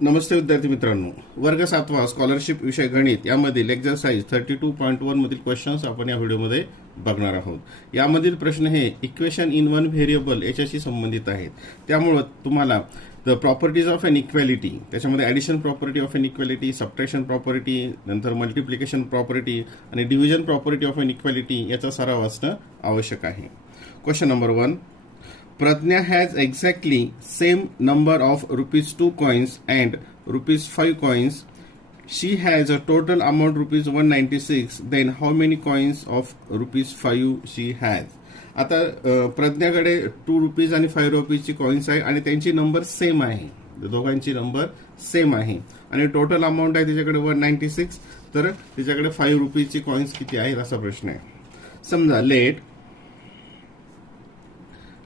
नमस्ते विद्यार्थी मित्रांनो, वर्ग 7वा स्कॉलरशिप विषय गणित यामधील एक्झरसाइज 32.1 मधील क्वेश्चन्स आपण या व्हिडिओमध्ये बघणार आहोत. यामधील प्रश्न हे इक्वेशन इन वन व्हेरिएबल याच्याशी संबंधित आहेत. त्यामुळे तुम्हाला the properties of N equality, त्याच्यामध्ये addition property of N equality, subtraction property, नंतर मल्टिप्लिकेशन प्रॉपर्टी आणि division property of N equality याचा सराव असणं आवश्यक आहे. Question number 1. Pradnya has exactly same number of ₹2 coins and ₹5 coins. She has a total amount ₹196. Then how many coins of ₹5 she has? आता प्रज्ञाकडे ₹2 आणि ₹5 ची कॉइन्स आहे आणि त्यांची नंबर सेम आहे. दोघांची नंबर सेम आहे आणि टोटल अमाऊंट आहे तिच्याकडे 196. तर तिच्याकडे ₹5 ची कॉइन्स किती आहेत असा प्रश्न आहे. समजा late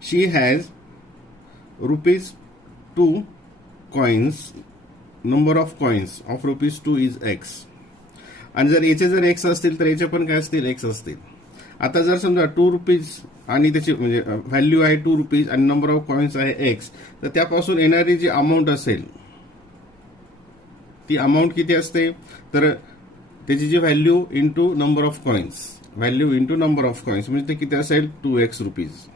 she has ₹2 coins, number of coins of ₹2 is x. आणि जर याचे जर x असतील तर याचे पण काय असतील x असतील. आता जर समजा ₹2 आणि त्याची म्हणजे व्हॅल्यू आहे ₹2 आणि नंबर ऑफ कॉइन्स आहे x, तर त्यापासून येणारी जी अमाऊंट असेल ती अमाऊंट किती असते, तर त्याची जी value into number of coins, value into number of coins म्हणजे ते किती असेल ₹2x.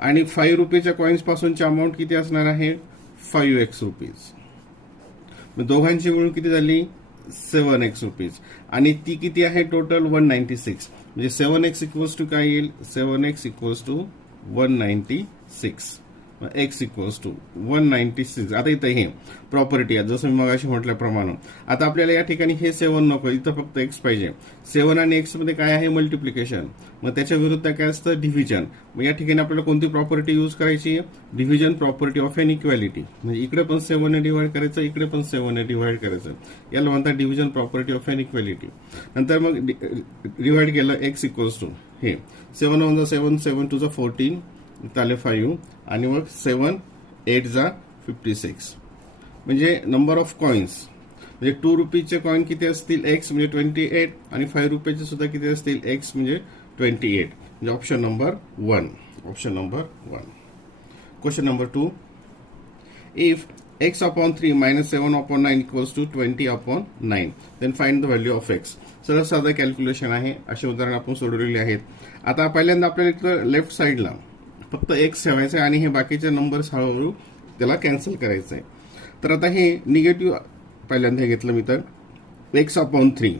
आणि ₹5 कॉइन्स पासूनची अमाऊंट किती असणार आहे ₹5x. दोघांची मिळून किती झाली ₹7x आणि ती किती आहे टोटल 196. म्हणजे 7x इक्वल्स टू काय येईल, 7x equals to 196, x equals to 196. आता इथं हे प्रॉपर्टी आहे जसं मी मगाशी म्हटल्याप्रमाणे. आता आपल्याला या ठिकाणी हे 7 नको, इथं फक्त x पाहिजे. 7 आणि x मध्ये काय आहे मल्टिप्लिकेशन, मग त्याच्या विरुद्ध काय असतं डिव्हिजन. मग या ठिकाणी आपल्याला कोणती प्रॉपर्टी यूज करायची, division property of N equality. म्हणजे इकडे पण 7 ने डिव्हाइड करायचं, इकडे पण 7 ने डिव्हाइड करायचं, याला म्हणतात division property of N equality. नंतर मग डिव्हाइड केलं x इक्वल्स टू हे 7 1 7 7 2 14 त्याले 5 आणि मग 7 8 56. म्हणजे नंबर ऑफ कॉइन्स म्हणजे ₹2 कॉइन किती असतील x म्हणजे 28 आणि ₹5 सुद्धा किती असतील x म्हणजे 28. म्हणजे option number 1. Option number 1. Question number 2. If x/3 - 7/9 = 20/9 then find the value of x. सरळ साधं कॅल्क्युलेशन आहे. असे उदाहरण आपण सोडवलेले आहेत. आता पहिल्यांदा आपल्याला इथं लेफ्ट साईडला फक्त x ठेवायचं आहे आणि हे बाकीचे नंबर्स हळूहळू त्याला कॅन्सल करायचं आहे. तर आता हे निगेटिव्ह पहिल्यांदा घेतलं मी तर x/3.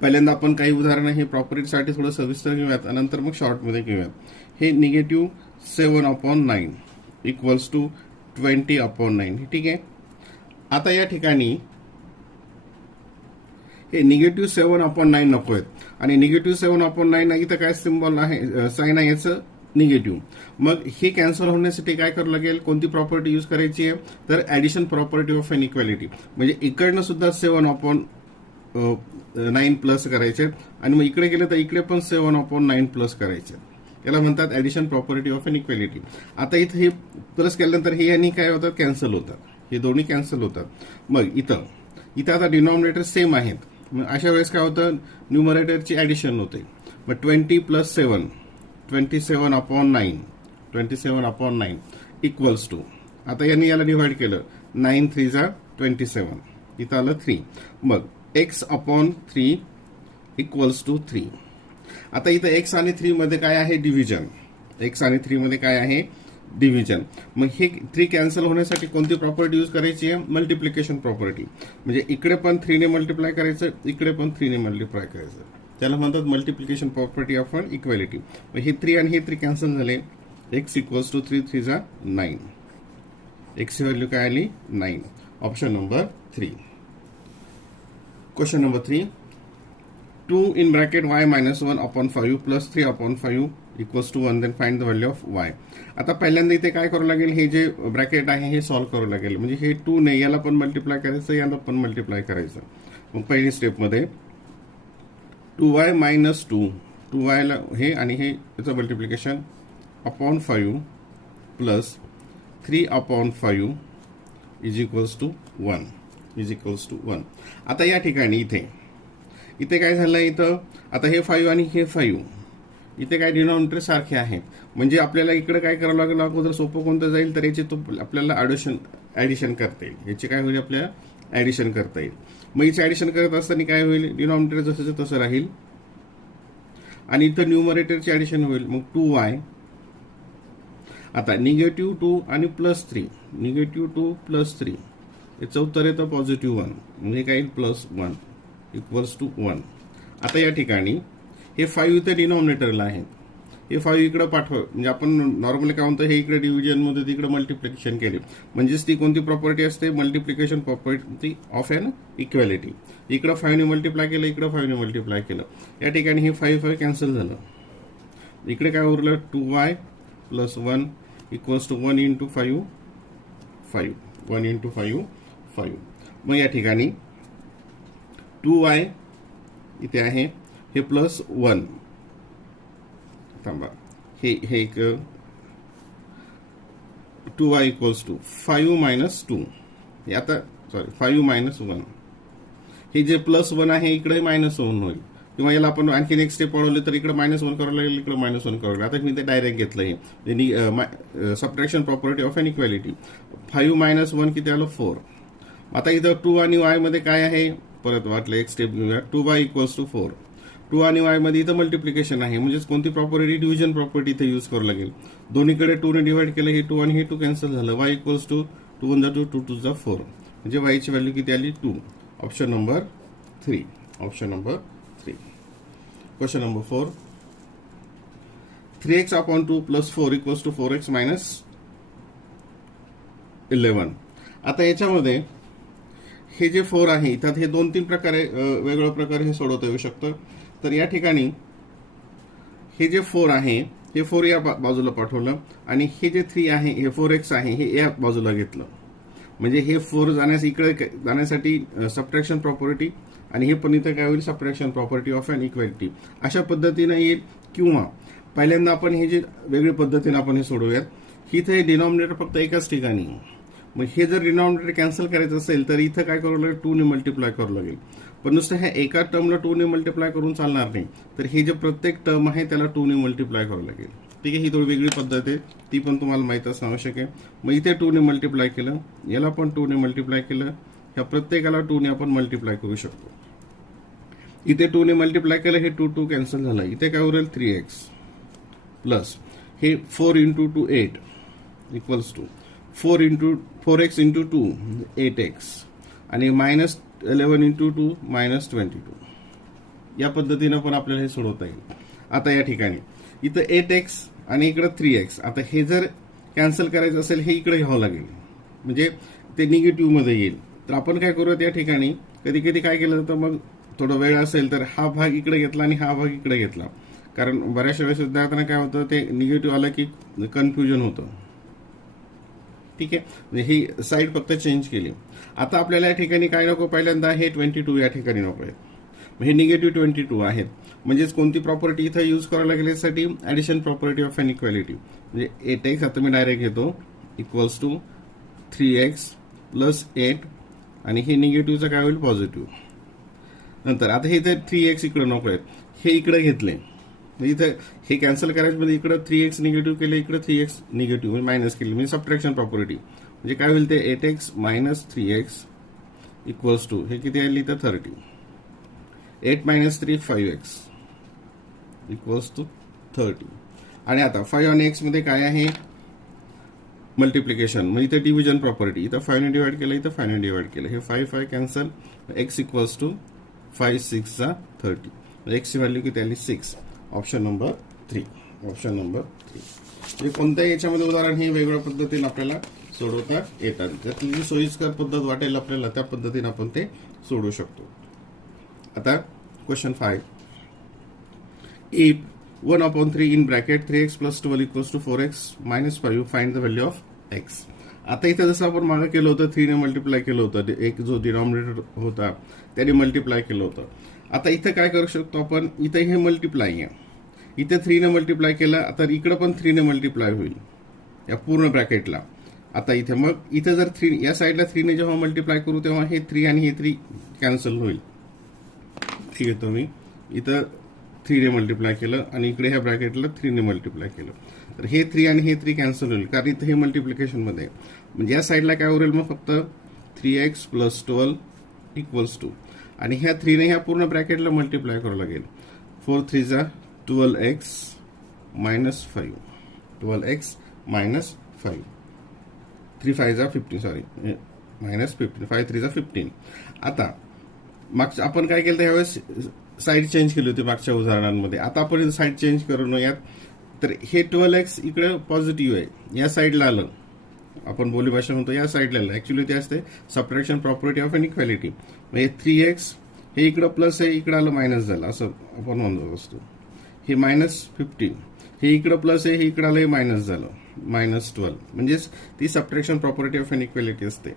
पहिल्यांदा आपण काही उदाहरणं हे प्रॉपर्टीसाठी थोडं सविस्तर घेऊयात आणि नंतर मग शॉर्टमध्ये घेऊयात. हे निगेटिव्ह 7/9 इक्वल्स टू 20/9. ठीक आहे. आता या ठिकाणी हे निगेटिव्ह 7/9 नको आहेत आणि निगेटिव्ह 7/9 इथं काय सिम्बॉल आहे, साइन आहे याचं निगेटिव्ह. मग हे कॅन्सल होण्यासाठी काय करावं लागेल, कोणती प्रॉपर्टी यूज करायची आहे, तर addition property of N equality. म्हणजे इकडनं सुद्धा 7/9 प्लस करायचे आणि मग इकडे गेलं तर इकडे पण 7/9 प्लस करायचे. याला म्हणतात addition property of N equality. आता इथं हे प्लस केल्यानंतर हे आणि काय होतात कॅन्सल होतात, हे दोन्ही कॅन्सल होतात. मग इथं आता डिनॉमिनेटर सेम आहेत. मग अशा वेळेस काय होतं, न्यूमरेटरची ॲडिशन होते. मग 20 + 7 27/9 इक्वल्स टू, आता यांनी याला डिव्हाइड केलं 9 3 27, इथं आलं 3. मग x/3 इक्वल्स टू 3. आता इथं x आणि 3 मध्ये काय आहे डिव्हिजन, x आणि 3 मध्ये काय आहे डिव्हिजन. मग हे 3 कॅन्सल होण्यासाठी कोणती प्रॉपर्टी यूज करायची आहे, मल्टिप्लिकेशन प्रॉपर्टी. म्हणजे इकडे पण 3 ने मल्टिप्लाय करायचं, इकडे पण 3 ने मल्टिप्लाय करायचं, त्याला म्हणतात multiplication property of N equality. हे 3 आणि हे 3 कॅन्सल झाले. x equals to 3 3 9. x ची व्हॅल्यू काय आली 9. Option number 3. Question number 3. 2 in bracket y - 1/5 + 3/5 equals to 1 then find the value of y. आता पहिल्यांदा इथे काय करावं लागेल, हे जे ब्रॅकेट आहे हे सॉल्व्ह करावं लागेल. म्हणजे हे 2 ने याला पण मल्टिप्लाय करायचं, याला पण मल्टिप्लाय करायचं. मग पहिली स्टेपमध्ये 2y - 2y ला हे आणि हे याचं मल्टिप्लिकेशन /5 + 3/5 इज इक्वल्स टू 1. आता या ठिकाणी इथे काय झालं, इथं आता हे 5 आणि हे 5 इथे काय डिनॉमिनेटर सारखे आहेत. म्हणजे आपल्याला इकडे काय करावं लागेल, अगोदर सोपं कोणतं जाईल तर याची तो आपल्याला ऍडिशन करता येईल. याची काय होईल, आपल्याला ऍडिशन करता येईल. मग याची ऍडिशन करत असताना काय होईल, डिनॉमिनेटर जसं तसं राहील आणि इथं न्यूमरेटरची ऍडिशन होईल. मग 2y, आता -2 आणि +3, -2 +3, याचं उत्तर येतं +1, म्हणजे काय येईल +1 = 1. आता या ठिकाणी हे 5 इथे डिनॉमिनेटरला आहे, हे 5 इकडे पाठवा, म्हणजे आपण नॉर्मली काय म्हणतो, हे इकडे डिव्हिजन मध्ये तिकडे मल्टिप्लिकेशन केले, म्हणजेच ती कोणती प्रॉपर्टी असते, multiplication property of N equality. इकडे 5 ने मल्टिप्लाय केलं, इकडे 5 ने मल्टिप्लाय केलं, या ठिकाणी हे 5 कॅन्सल झालं. इकडे काय उरलं, 2y + 1 = 1 × 5, 5, 1 × 5, 5. मग या ठिकाणी 2y इथे आहे, हे +1, थांबा, हे एक 2y = 5 - 2, हे आता सॉरी 5 - 1, हे जे +1 आहे इकडे -1 होईल, किंवा याला आपण आणखी एक स्टेप वाढवले तर इकडे -1 करावं लागेल, इकडे -1 करावं लागेल. आता मी ते डायरेक्ट घेतलं, हे subtraction property of N equality. 5 - 1 किती आलं, 4. आता इथं 2 आणि y मध्ये काय आहे, परत वाटलं एक स्टेप घेऊया. 2y = 4, 2 आणि y मध्ये इथं मल्टिप्लिकेशन आहे, म्हणजेच कोणती प्रॉपर्टी, डिव्हिजन प्रॉपर्टी इथे यूज करावं लागेल. दोन्हीकडे 2 ने डिवाइड केलं, हे 2 आणि हे 2 कॅन्सल झालं. y = 2 × 2, 2 × 2 = 4, म्हणजे y ची व्हॅल्यू किती आली, 2. Option number 3. Option number 3. Question number 4. 3x/2 + 4 = 4x - 11. आता याच्यामध्ये हे जे 4 आहे, इथं हे 2-3 प्रकारे वेगवेगळ्या प्रकारे हे सोडवता येऊ शकतं. तर या ठिकाणी हे जे 4 आहे, हे 4 या बाजूला पाठवलं, आणि हे जे 3 आहे, हे 4x आहे, हे या बाजूला घेतलं, म्हणजे हे 4 इकडे जाण्यासाठी सबट्रॅक्शन प्रॉपर्टी, आणि हे पण इथं काय होईल, subtraction property of N equality. अशा पद्धतीने येईल. किंवा पहिल्यांदा आपण हे जे वेगळ्या पद्धतीने आपण हे सोडवूयात, इथं हे डिनॉमिनेटर फक्त एकाच ठिकाणी, मग हे जर डिनॉमिनेटर कॅन्सल करायचं असेल तर इथं काय करावं लागेल, 2 ने मल्टिप्लाय करावं लागेल. पण नुसतं ह्या एका टर्मला 2 ने मल्टिप्लाय करून चालणार नाही, तर हे जे प्रत्येक टर्म आहे त्याला 2 ने मल्टिप्लाय करावं लागेल. ठीक आहे, ही थोडी वेगळी पद्धत आहे, ती पण तुम्हाला माहित असणं आवश्यक आहे. मग इथे 2 ने मल्टिप्लाय केलं, याला पण 2 ने मल्टिप्लाय केलं, ह्या प्रत्येकाला 2 ने आपण मल्टिप्लाय करू शकतो. इथे 2 ने मल्टिप्लाय केलं, हे 2 कॅन्सल झालं, इथे काय उरेल, 3x प्लस हे 4 × 2 8 = 4x × 2 8x, आणि -11 × 2 -22. या पद्धतीनं पण आपल्याला हे सोडवता येईल. आता या ठिकाणी इथं 8x आणि इकडं 3x, आता हे जर कॅन्सल करायचं असेल, हे इकडे घ्यावं लागेल, म्हणजे ते निगेटिव्ह मध्ये येईल. तर आपण काय करूयात, या ठिकाणी कधी कधी काय केलं जातं, मग थोडा वेळ असेल तर हा भाग इकडे घेतला आणि हा भाग इकडे घेतला, कारण बऱ्याचशा वेळेस विद्यार्थ्यांना काय होतं, ते निगेटिव्ह आलं की कन्फ्युजन होतं. ठीक आहे, म्हणजे ही साईड फक्त चेंज केली. आता आपल्याला या ठिकाणी काय नको, पहिल्यांदा हे 22 या ठिकाणी नको आहेत, हे -22 आहेत, म्हणजेच कोणती प्रॉपर्टी इथं यूज करायला लागेल, यासाठी addition property of N equality. म्हणजे 8x आता मी डायरेक्ट घेतो, = 3x + 8, आणि हे निगेटिव्हचं काय होईल, पॉझिटिव्ह. नंतर आता हे इथे 3x इकडे नको आहेत, हे इकडे घेतले, इथं हे कॅन्सल करायचं, म्हणजे इकडे 3x निगेटिव्ह केले, इकडे 3x निगेटिव्ह म्हणजे मायनस केले, म्हणजे सबट्रॅक्शन प्रॉपर्टी. म्हणजे काय होईल, ते 8x - 3x = हे किती आली, तर 30. 8 - 3 5x = 30. आणि आता 5 आणि x मध्ये काय आहे, मल्टिप्लिकेशन, म्हणजे इथे डिव्हिजन प्रॉपर्टी, इथं 5 ने डिवाइड केलं, इथं 5 ने डिवाइड केलं, हे 5 कॅन्सल, x = 5 × 6 = 30. x ची व्हॅल्यू किती आली, 6. Option number 3. Option number 3. म्हणजे कोणत्याही याच्यामध्ये उदाहरण हे वेगवेगळ्या पद्धतीने आपल्याला सोडवता येतात. त्यातली जी सोयीस्कर पद्धत वाटेल आपल्याला, त्या पद्धतीने आपण ते सोडवू शकतो. आता question 5. If 1/3 in bracket 3x + 12 = 4x - 5 find the value of x. आता इथं जसं आपण मागे केलं होतं, 3 ने मल्टिप्लाय केलं होतं, एक जो डिनॉमिनेटर होता त्याने मल्टिप्लाय केलं होतं. आता इथं काय करू शकतो आपण, इथं हे मल्टिप्लाय आहे, इथे 3 ने मल्टिप्लाय केलं, आता इकडं पण 3 ने मल्टिप्लाय होईल या पूर्ण ब्रॅकेटला. आता इथे मग इथं जर 3 या साईडला 3 ने जेव्हा मल्टिप्लाय करू, तेव्हा हे 3 आणि हे 3 कॅन्सल होईल. ठीक आहे, तुम्ही इथं 3 ने मल्टिप्लाय केलं, आणि इकडे ह्या ब्रॅकेटला 3 ने मल्टिप्लाय केलं, तर हे 3 आणि हे 3 कॅन्सल होईल, कारण इथं हे मल्टिप्लिकेशन मध्ये. म्हणजे या साईडला काय उरेल मग फक्त 3x + 12 = 2 आणि ह्या 3 ने ह्या पूर्ण ब्रॅकेटला मल्टिप्लाय करावं लागेल. 4 3 जा 12x - 5 12x - 5 3 5 जा 15 सॉरी -15 5 3 जा 15. आता मागच्या आपण काय केलं त्यावेळेस साईड चेंज केली होती मागच्या उदाहरणांमध्ये. आता आपण साईड चेंज करून यात तर हे 12x इकडे पॉझिटिव्ह आहे या साईडला आलं. आपण बोली भाषा म्हणतो या साईडला आलं. ऍक्च्युली ते असते सबट्रॅक्शन प्रॉपर्टी ऑफ इनइक्वॅलिटी. म्हणजे 3x हे इकडं प्लस आहे इकडं आलं मायनस झालं असं आपण म्हणत असतो. हे -15 हे इकडं प्लस आहे हे इकडं आलं हे मायनस झालं -12 म्हणजेच ती सबट्रॅक्शन प्रॉपर्टी ऑफ इनइक्वॅलिटी असते.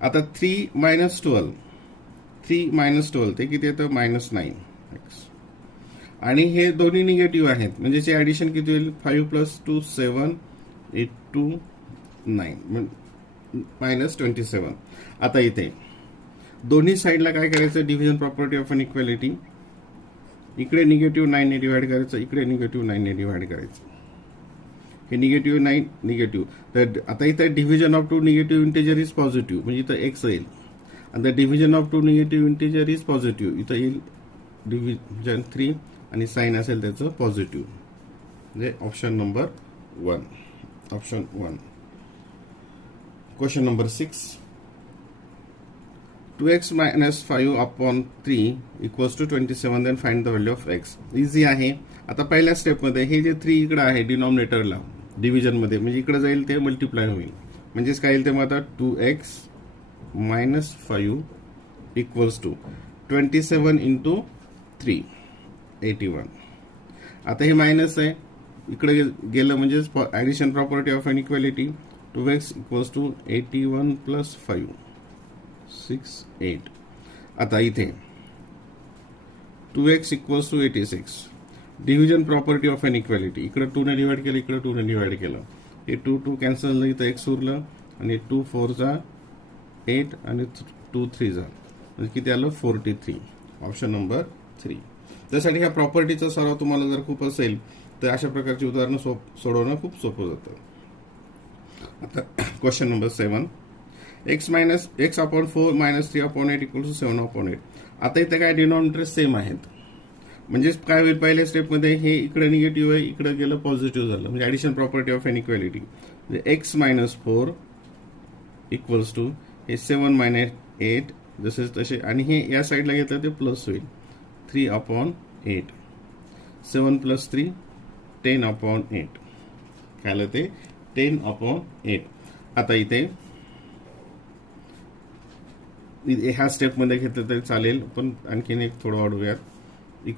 आता 3 - 12 ते किती येतं -9x आणि हे दोन्ही निगेटिव्ह आहेत म्हणजे ऍडिशन किती होईल 5 + 2 7 8 2 9 -27. आता इथे दोन्ही साईडला काय करायचं डिव्हिजन प्रॉपर्टी ऑफ इनइक्वॅलिटी. इकडे -9 ने डिवाइड करायचं इकडे -9 ने डिवाइड करायचं. हे -9 निगेटिव्ह तर आता इथं division of 2 negative integer is positive म्हणजे इथं x येईल आणि the division of 2 negative integer is positive इथं येईल डिव्हिजन 3 आणि साइन असेल त्याचं पॉझिटिव्ह म्हणजे option number 1. Option 1. Question number 6 2x - 5/3 = 27 then find the value of x. Easy आहे. आता पहिल्या स्टेपमध्ये हे जे 3 इकडे आहे डिनॉमिनेटरला डिव्हिजन मध्ये म्हणजे इकडे जाईल ते मल्टिप्लाय होईल म्हणजेच काय येईल ते मग आता 2x - 5 = 27 × 3 81. आता हे मायनस आहे इकडे गेलं म्हणजे addition property of inequality 2x = 81 + 5 68. आता इथे 2x = 86 division property of inequality इकडे 2 ने डिवाइड केलं इकडे 2 ने डिवाइड केलं हे 2 2 कॅन्सल झालं इथं x उरलं आणि 2 4 जा 8 आणि 2 3 जा म्हणजे किती आलं 43. Option number 3. त्यासाठी ह्या प्रॉपर्टीचा सराव तुम्हाला जर खूप असेल तर अशा प्रकारची उदाहरणं सोडवणं खूप सोपं जातं. आता क्वेश्चन नंबर 7 x - x/4 - 3/8 = 7/8. आता इथे काय डिनॉमिनेटर सेम आहेत म्हणजेच काय होईल पहिल्या स्टेपमध्ये हे इकडे निगेटिव्ह आहे इकडे गेलं पॉझिटिव्ह झालं म्हणजे ऍडिशन प्रॉपर्टी ऑफ इनइक्वॅलिटी म्हणजे x - 4 = हे 7 - 8 जसेच तसे आणि हे या साईडला घेतलं ते प्लस होईल 3/8 7 + 3 10/8 काय आलं ते 10/8. आता इथे ह्या स्टेपमध्ये घेतलं तरी चालेल पण आणखीन एक थोडं वाढवूयात =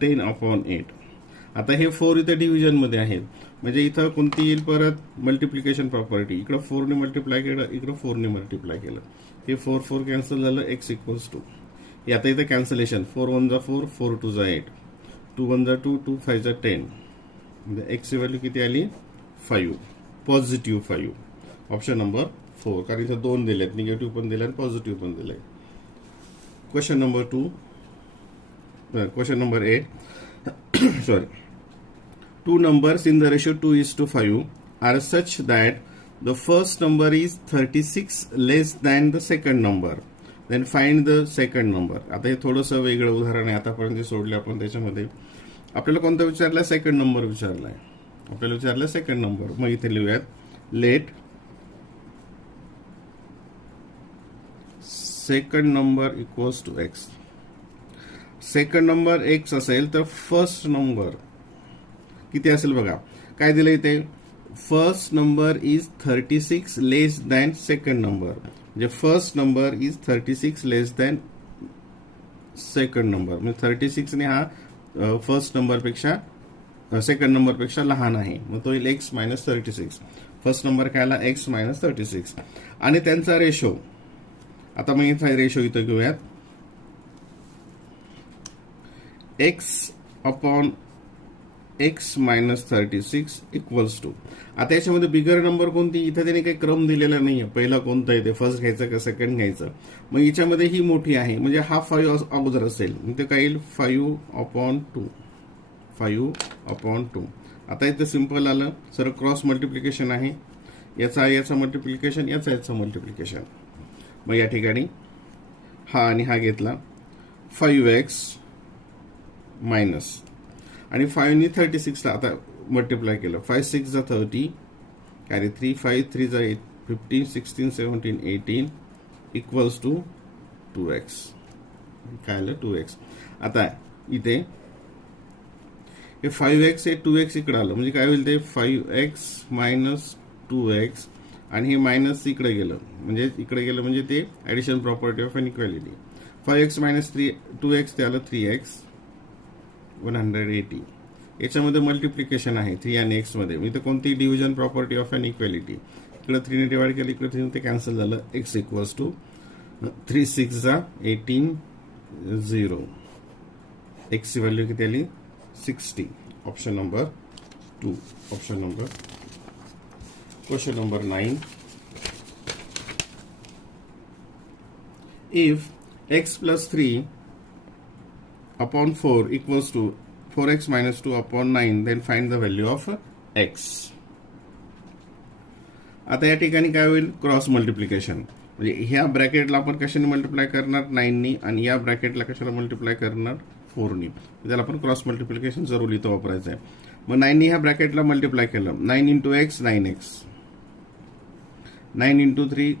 10/8. आता हे 4 इथे डिव्हिजन मध्ये आहेत म्हणजे इथं कोणती येईल परत मल्टिप्लिकेशन प्रॉपर्टी इकडं 4 ने मल्टिप्लाय केलं इकडं 4 ने मल्टिप्लाय केलं हे 4 4 कॅन्सल झालं x = हे आता इथं कॅन्सलेशन 4 1 जा 4 4 2 जा 8 2 1 जा 2 2 5 जा 10 म्हणजे x ची व्हॅल्यू किती आली 5 पॉझिटिव्ह 5. ऑप्शन नंबर 4 कारण इथं 2 दिलेत निगेटिव्ह पण दिले आणि पॉझिटिव्ह पण दिले. Question number 2 question number 8 sorry 2 numbers in the ratio 2:5 are such that the first number is 36 less than the second number then find the second number. आता हे थोडंसं वेगळं उदाहरण आहे आतापर्यंत जे सोडले आपण त्याच्यामध्ये आपल्याला कोणता विचारला सेकंड नंबर विचारलाय आपल्याला विचारला सेकंड नंबर. मग इथे लिहूयात let second number = x. Second number x असेल तर फर्स्ट नंबर किती असेल बघा काय दिलं इथे first number is 36 less than second number म्हणजे first number is 36 less than second number म्हणजे 36 ने हा फर्स्ट नंबर पेक्षा सेकंड नंबर पेक्षा लहान आहे मग तो येईल x - 36. फर्स्ट नंबर काय आला x - 36 आणि त्यांचा रेशो. आता मग इथं रेशो इथं घेऊयात x/x - 36 = आता याच्यामध्ये बिगर नंबर कोणती इथे त्याने काही क्रम दिलेला नाहीये पहिला कोणता आहे ते फर्स्ट घ्यायचं का सेकंड घ्यायचं. मग याच्यामध्ये ही मोठी आहे म्हणजे हा 5 अगोदर असेल ते काय येईल 5/2 5/2. आता इथे सिंपल आलं सर क्रॉस मल्टिप्लिकेशन आहे याचा मल्टिप्लिकेशन, याचा मल्टिप्लिकेशन. मग या ठिकाणी हा आणि हा घेतला 5x मायनस आणि 5 ने 36ला आता मल्टिप्लाय केलं. 5 6 जा 30 कॅरी 3 5 3 जा 15 16 17 18 इक्वल्स टू 2x. काय आलं 2x. आता इथे हे 5x हे 2x इकडे आलं म्हणजे काय होईल ते 5x मायनस 2x आणि हे मायनस इकडे गेलं म्हणजे ते addition property of inequality. 5x minus 2x ते आलं 3x 180. याच्यामध्ये मल्टिप्लिकेशन आहे 3 आणि x मध्ये. इथे कोणती division property of an equality. इकडे 3 ने डिवाइड केलं, इकडे 3 ते कॅन्सल झालं. x इक्वल्स टू 3 6 जा 18 0. x ची व्हॅल्यू किती आली 60. Option number 2. Question number 9. If x plus 3 upon 4 equals to 4x minus 2 upon 9, then find the value of x. आता या ठिकाणी काय होईल क्रॉस मल्टिप्लिकेशन. म्हणजे ह्या ब्रॅकेटला आपण कशाने मल्टिप्लाय करणार 9 नी आणि या ब्रॅकेटला कशाला मल्टिप्लाय करणार 4 नी. त्याला आपण क्रॉस मल्टिप्लिकेशन जरूर इथं वापरायचं आहे. मग 9 नी ह्या ब्रॅकेटला मल्टिप्लाय केलं 9 इंटू एक्स 9x 9 इंटू 3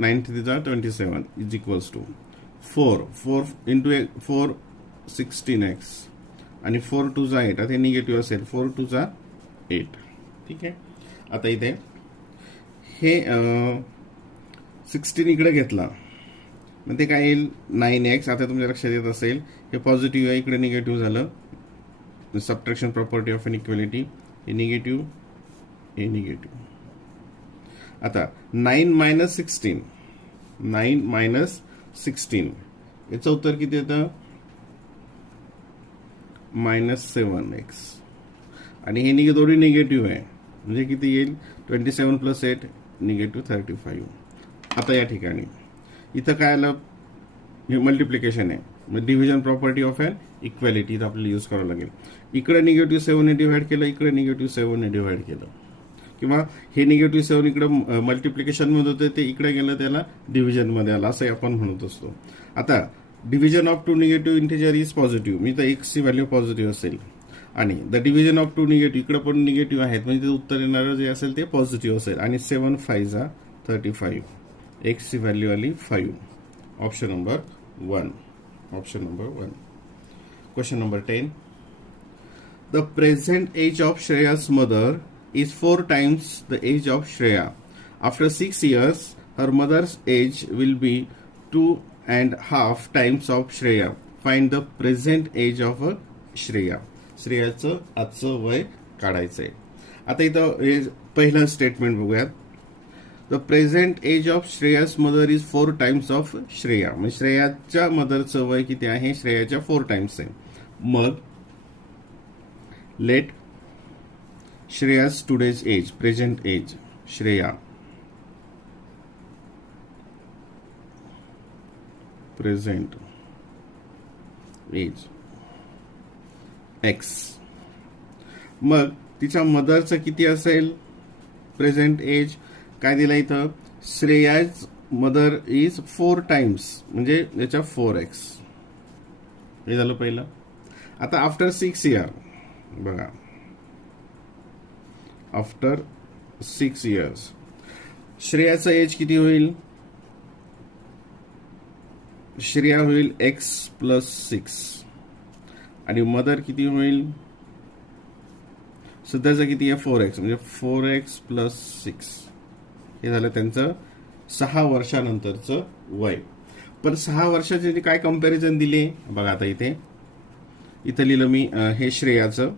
9 3 जा 27 is equals to 4 into 4 16x आणि 4 2 जा 8. आता हे निगेटिव्ह असेल 4 2 जा 8. ठीक आहे. आता इथे हे 16 इकडे घेतला मग ते काय येईल 9x. आता तुमच्या लक्षात येत असेल हे पॉझिटिव्ह आहे, इकडे निगेटिव्ह झालं. Subtraction property of inequality. हे निगेटिव्ह हे निगेटिव्ह. आता 9 मायनस 16 याचं उत्तर किती येतं -7x आणि हे दोन्ही निगेटिव्ह आहे म्हणजे किती येईल 27 प्लस 8 निगेटिव्ह 35. आता या ठिकाणी इथं काय आलं हे मल्टिप्लिकेशन आहे मग division property of N equality आपल्याला यूज करावं लागेल. इकडे निगेटिव्ह 7 ने डिव्हाइड केलं, इकडे निगेटिव्ह 7 ने डिव्हाइड केलं किंवा हे निगेटिव्ह 7 इकडे मल्टिप्लिकेशन मध्ये होते ते इकडे गेलं त्याला डिव्हिजन मध्ये आलं असं आपण म्हणत असतो. आता division of 2 negative integer is positive म्हणजे x ची व्हॅल्यू पॉझिटिव्ह असेल आणि द डिव्हिजन ऑफ 2 निगेटिव्ह इकडे पण निगेटिव्ह आहेत म्हणजे ते उत्तर येणारं जे असेल ते पॉझिटिव्ह असेल आणि 7 5 जा 35 x ची व्हॅल्यू आली 5. Option number 1. Question number 10. The present age of Shreya's mother is 4 times the age of Shreya. After 6 years, her mother's age will be 2.5 times of Shreya. Find the present age of Shreya. श्रेयाचं आजचं वय काढायचंय. आता इथं पहिलं statement बघूयात. The present age of Shreya's mother is 4 times of Shreya. म्हणजे श्रेयाच्या मदरचं वय किती आहे श्रेयाच्या 4 टाइम्स आहे. मग late Shreya's today's age, present age, Shreya. Present age X. मग तिच्या मदरचं किती असेल प्रेझेंट एज काय दिलं इथं श्रेया's मदर इज 4 टाइम्स म्हणजे याच्या 4x. हे झालं पहिलं. आता आफ्टर 6 इयर बघा आफ्टर 6 इयर्स श्रेयाचं एज किती होईल श्रेया होईल x प्लस 6 आणि मदर किती होईल सध्याचं किती आहे 4x म्हणजे 4x प्लस 6. हे झालं त्यांचं 6 वर्षानंतरचं वय. पण 6 वर्षाचे काय कंपॅरिझन दिले बघा. आता इथं लिहिलं मी हे श्रेयाचं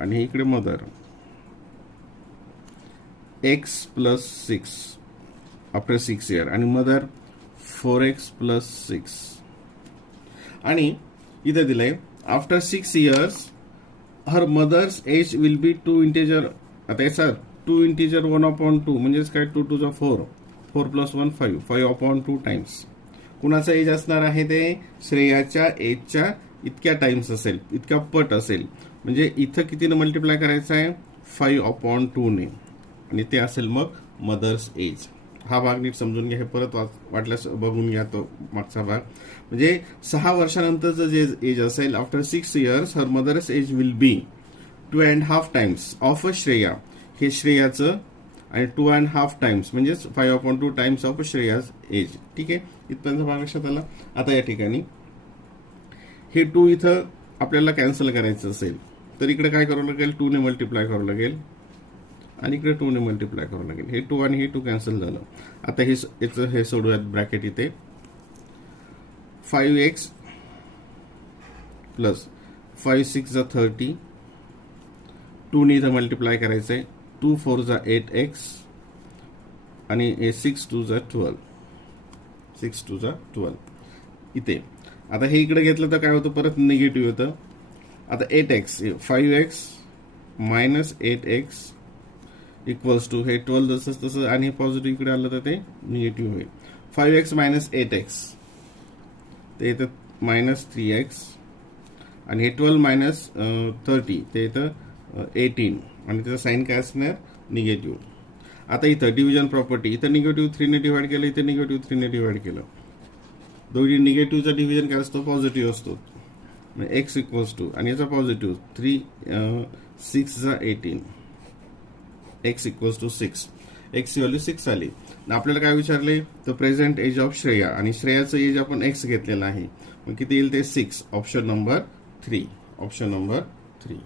आणि इकडे mother x plus 6 after 6 year आणि मदर 4x प्लस 6 आणि इथे दिलंय after 6 years her mother's age will be 2 integer. आता याचा 2 इंटिजर 1/2 म्हणजेच काय 2 2 जा 4 4 प्लस 1 5 5/2 टाइम्स. कुणाचा एज असणार आहे ते श्रेयाच्या एजच्या इतक्या टाइम्स असेल इतका पट असेल म्हणजे इथं कितीनं मल्टिप्लाय करायचं आहे 5/2 ने, आणि ते असेल मग मदर्स एज. हा भाग नीट समजून घ्या. हे परत वाटल्यास बघून घ्या तो मागचा भाग. म्हणजे 6 वर्षानंतरचं जे एज असेल, after 6 years her mother's age will be 2.5 times of Shreya. हे श्रेयाचं, आणि 2.5 times म्हणजेच 5/2 times ऑफ श्रेयाज एज. ठीक आहे, इथपर्यंत भाग लक्षात आला. आता या ठिकाणी हे 2 इथं आपल्याला कॅन्सल करायचं असेल तर इकडे काय करावं लागेल, 2 ने मल्टिप्लाय करावं लागेल, आणि इकडे 2 ने मल्टिप्लाय करावं लागेल. हे 2 आणि हे 2 कॅन्सल झालं. आता हे सोडूयात ब्रॅकेट इथे. 5x प्लस 5 6 30, 2 ने इथं मल्टिप्लाय करायचंय. 2 4 8x, आणि 6 2 12, 6 2 12 इथे. आता हे इकडे घेतलं तर काय होतं, परत निगेटिव्ह होतं. आता 8x 5x minus 8x equals to हे 12 जसं तसं, आणि हे पॉझिटिव्ह इकडे आलं तर ते निगेटिव्ह होईल. 5x मायनस 8x ते येतं मायनस 3x, आणि हे 12 मायनस 30 ते येतं 18, आणि त्याचं साईन काय असणार, निगेटिव्ह. आता इथं डिव्हिजन प्रॉपर्टी, इथं निगेटिव्ह 3 ने डिवाइड केलं, इथं निगेटिव्ह 3 ने डिवाइड केलं. दोन्ही निगेटिव्हचा डिव्हिजन काय असतो, पॉझिटिव्ह असतो. एक्स इक्वल्स टू, आणि याचा पॉझिटिव्ह 3 6 18, एक्स इक्वल्स टू 6. एक्सची व्हॅल्यू 6 आली. आपल्याला काय विचारले, तर प्रेझेंट एज ऑफ श्रेया, आणि श्रेयाचं एज आपण एक्स घेतलेलं आहे. मग किती येईल ते 6. Option number 3. Option number 3.